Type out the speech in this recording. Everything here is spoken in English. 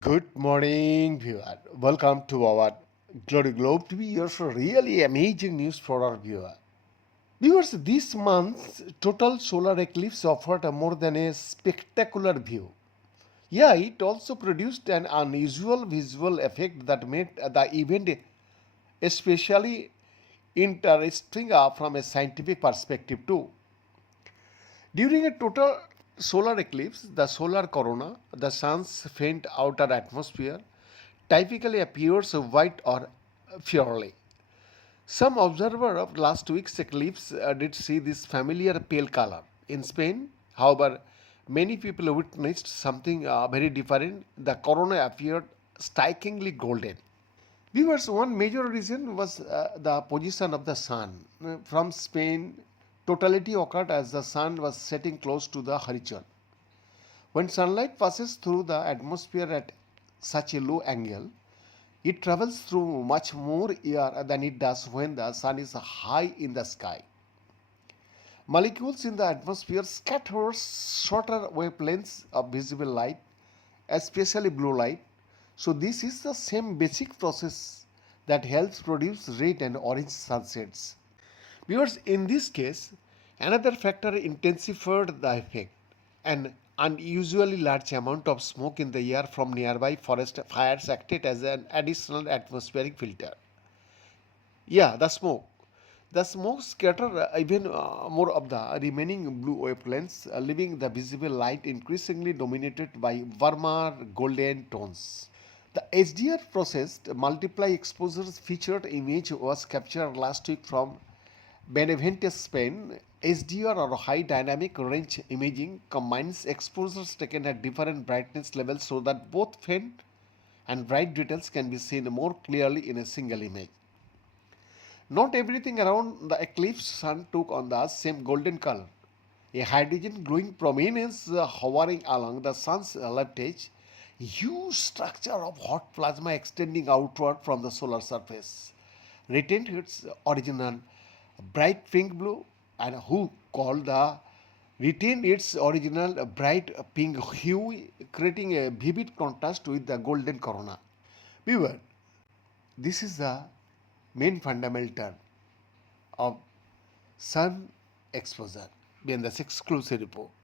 Good morning, viewer. Welcome to our Glory Globe TV. Here's really amazing news for our viewer. Viewers, this month's total solar eclipse offered a more than a spectacular view. Yeah, it also produced an unusual visual effect that made the event especially interesting from a scientific perspective too. During a total solar eclipse, the solar corona, the sun's faint outer atmosphere, typically appears white or purely. Some observers of last week's eclipse did see this familiar pale color. In Spain, however, many people witnessed something very different. The corona appeared strikingly golden. Viewers, one major reason was the position of the sun. From Spain, totality occurred as the sun was setting close to the horizon. When sunlight passes through the atmosphere at such a low angle, it travels through much more air than it does when the sun is high in the sky. Molecules in the atmosphere scatter shorter wavelengths of visible light, especially blue light. So, this is the same basic process that helps produce red and orange sunsets. Because in this case, another factor intensified the effect. An unusually large amount of smoke in the air from nearby forest fires acted as an additional atmospheric filter. Yeah, the smoke. The smoke scattered even more of the remaining blue wavelengths, leaving the visible light increasingly dominated by warmer golden tones. The HDR processed multiply exposures featured image was captured last week from Benavente, Spain. HDR or high dynamic range imaging combines exposures taken at different brightness levels so that both faint and bright details can be seen more clearly in a single image. Not everything around the eclipse sun took on the same golden color. A hydrogen glowing prominence hovering along the sun's left edge, huge structure of hot plasma extending outward from the solar surface, retained its original bright pink blue and who called the retained its original bright pink hue, creating a vivid contrast with the golden corona. Viewer, this is the main fundamental of sun exposure in this exclusive report.